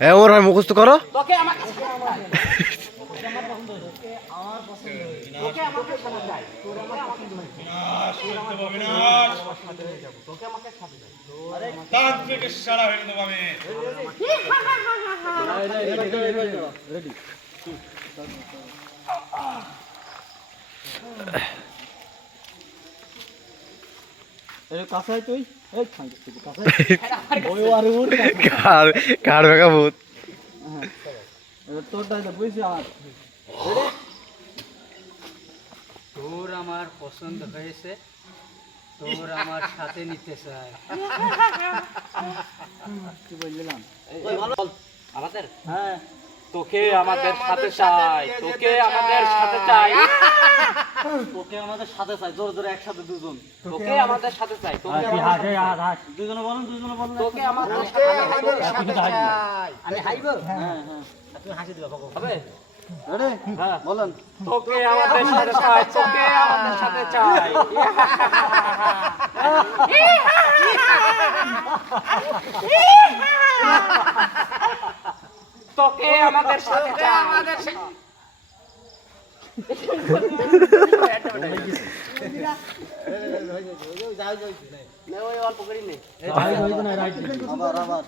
এ ওর ভাই মুখস্থ করো তোকে আমার কাছে কার বেকা ভূত? তোরটাই তো বুঝছি আমার। তোর আমার পছন্দ হয়েছে তোর আমার সাথে নিতে চাই। কি বললাম? আমাদের? হ্যাঁ। তোকে আমাদের সাথে চাই তোকে আমাদের সাথে চাই। তোকে আমাদের সাথে চাই জোরে জোরে একসাথে দুজন। তোকে আমাদের সাথে চাই তোকে আমাদের হাস হাস হাস। দুজনে বলেন দুজনে বলেন তোকে আমাদের সাথে চাই। আমি হাইব হ্যাঁ হ্যাঁ। তুমি হাসি দিবা বাবা হবে? রেডি বলেন। তোকে আমাদের সাথে চাই তোকে আমাদের সাথে চাই। তোকে আমাদের সাথে চাই। আমাদের ওই অল্প করি নে আবার আবার